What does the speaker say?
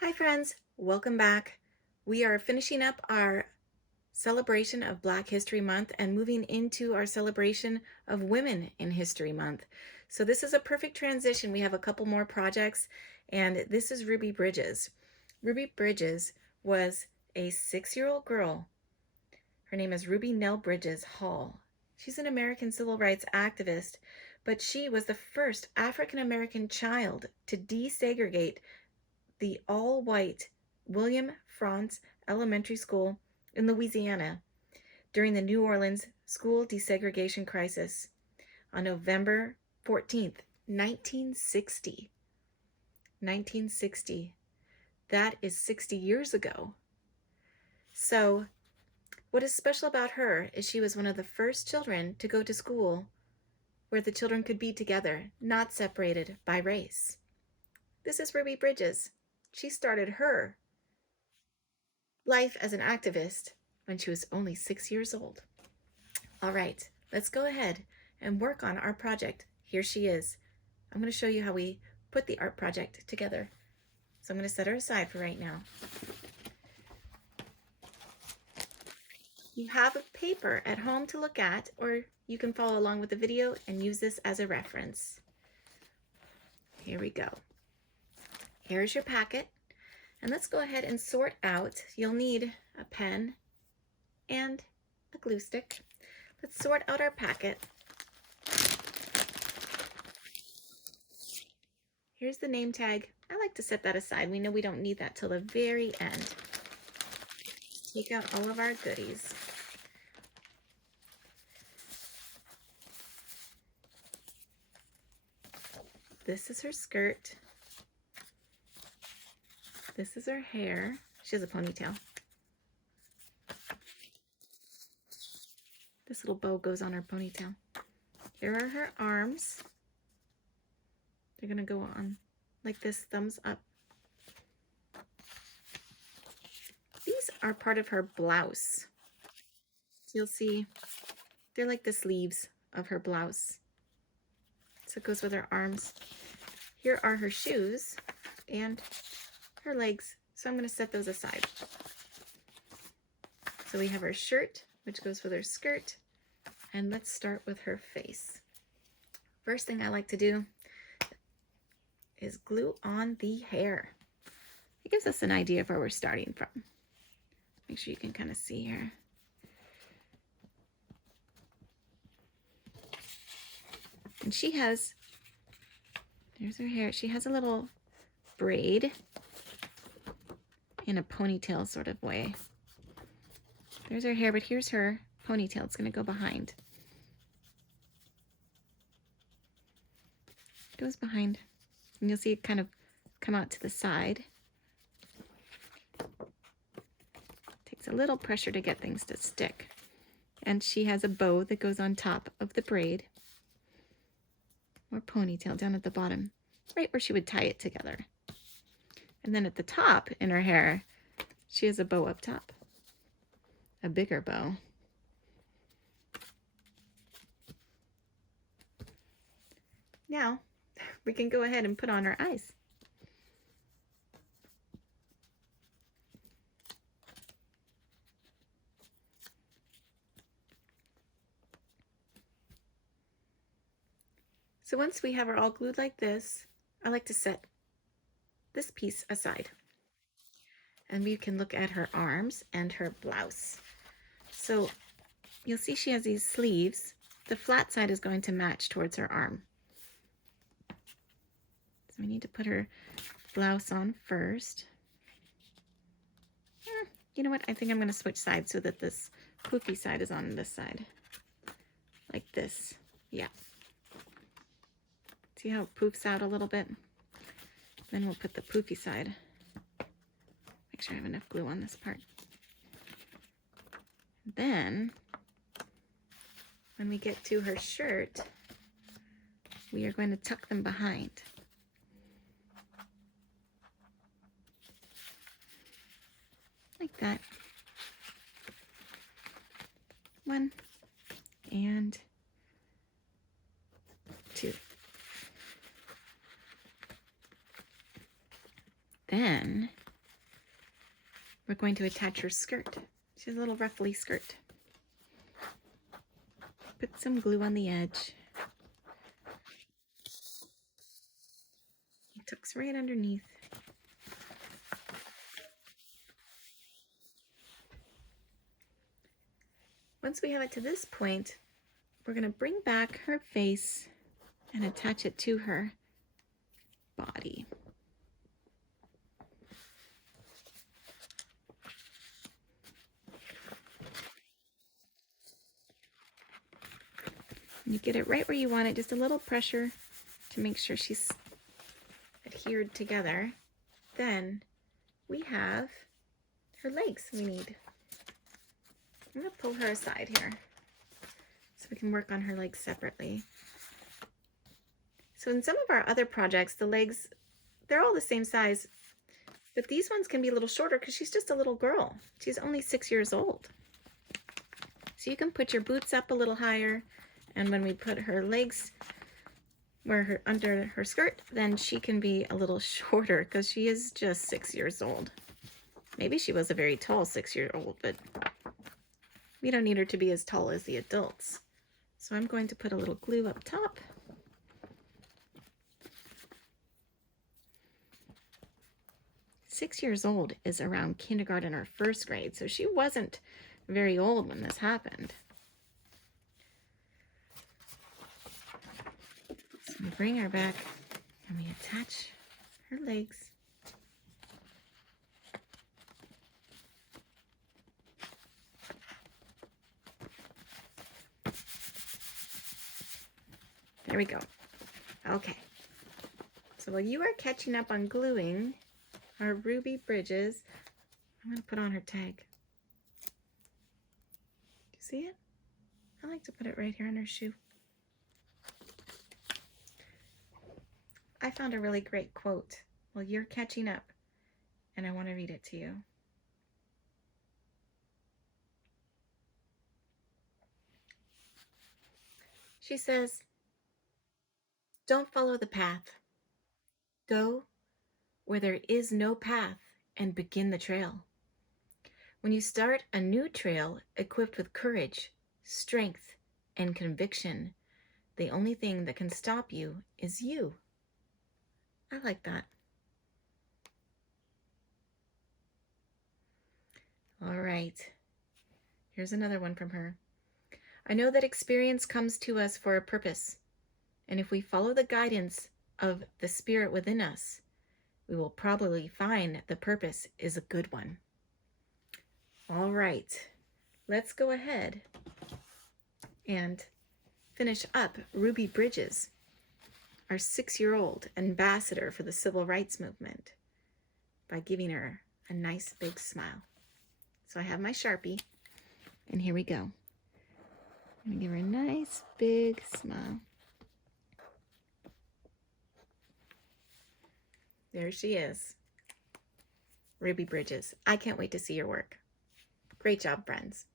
Hi friends, welcome back. We are finishing up our celebration of Black History Month and moving into our celebration of Women in History Month. So this is a perfect transition. We have a couple more projects, and this is Ruby Bridges. Ruby Bridges was a 6-year-old girl. Her name is Ruby Nell Bridges Hall. She's an American civil rights activist, but she was the first African American child to desegregate the all-white William Frantz Elementary School in Louisiana during the New Orleans school desegregation crisis on November 14th, 1960. 1960. That is 60 years ago. So, what is special about her is she was one of the first children to go to school where the children could be together, not separated by race. This is Ruby Bridges. She started her life as an activist when she was only 6 years old. All right, let's go ahead and work on our project. Here she is. I'm going to show you how we put the art project together. So I'm going to set her aside for right now. You have a paper at home to look at, or you can follow along with the video and use this as a reference. Here we go. Here's your packet. And let's go ahead and sort out. You'll need a pen and a glue stick. Let's sort out our packet. Here's the name tag. I like to set that aside. We know we don't need that till the very end. Take out all of our goodies. This is her skirt. This is her hair. She has a ponytail. This little bow goes on her ponytail. Here are her arms. They're going to go on like this, thumbs up. These are part of her blouse. So you'll see they're like the sleeves of her blouse. So it goes with her arms. Here are her shoes and her legs. So I'm going to set those aside. So we have her shirt, which goes with her skirt. And let's start with her face. First thing I like to do is glue on the hair. It gives us an idea of where we're starting from. Make sure you can kind of see her. And she has, there's her hair. She has a little braid in a ponytail sort of way. There's her hair, but here's her ponytail. It's going to go behind. It goes behind. And you'll see it kind of come out to the side. Takes a little pressure to get things to stick. And she has a bow that goes on top of the braid, or ponytail down at the bottom, right where she would tie it together. And then at the top in her hair, she has a bow up top, a bigger bow. Now we can go ahead and put on her eyes. So once we have her all glued like this, I like to set this piece aside. And we can look at her arms and her blouse. So you'll see she has these sleeves. The flat side is going to match towards her arm. So we need to put her blouse on first. You know what? I think I'm going to switch sides so that this poofy side is on this side. Like this. Yeah. See how it poofs out a little bit? Then we'll put the poofy side. Make sure I have enough glue on this part. Then, when we get to her shirt, we are going to tuck them behind. Like that. 1 and 2. Then we're going to attach her skirt. She has a little ruffly skirt. Put some glue on the edge. It tucks right underneath. Once we have it to this point, we're going to bring back her face and attach it to her body. You get it right where you want it, just a little pressure to make sure she's adhered together. Then we have her legs we need. I'm going to pull her aside here so we can work on her legs separately. So in some of our other projects, the legs, they're all the same size, but these ones can be a little shorter because she's just a little girl. She's only 6 years old. So you can put your boots up a little higher, and when we put her legs under her skirt, then she can be a little shorter because she is just 6 years old. Maybe she was a very tall 6-year-old, but we don't need her to be as tall as the adults. So I'm going to put a little glue up top. Six years old is around kindergarten or first grade, so she wasn't very old when this happened. So we bring her back and we attach her legs. There we go. Okay. So while you are catching up on gluing our ruby bridges, I'm going to put on her tag. Do you see it? I like to put it right here on her shoe. I found a really great quote while you're catching up, and I want to read it to you. She says, "Don't follow the path. Go where there is no path and begin the trail. When you start a new trail equipped with courage, strength, and conviction, the only thing that can stop you is you." I like that. All right. Here's another one from her. "I know that experience comes to us for a purpose, and if we follow the guidance of the spirit within us, we will probably find the purpose is a good one." All right, let's go ahead and finish up Ruby Bridges, our 6-year-old ambassador for the civil rights movement, by giving her a nice big smile. So I have my Sharpie, and here we go. I'm gonna give her a nice big smile. There she is. Ruby Bridges. I can't wait to see your work. Great job, friends.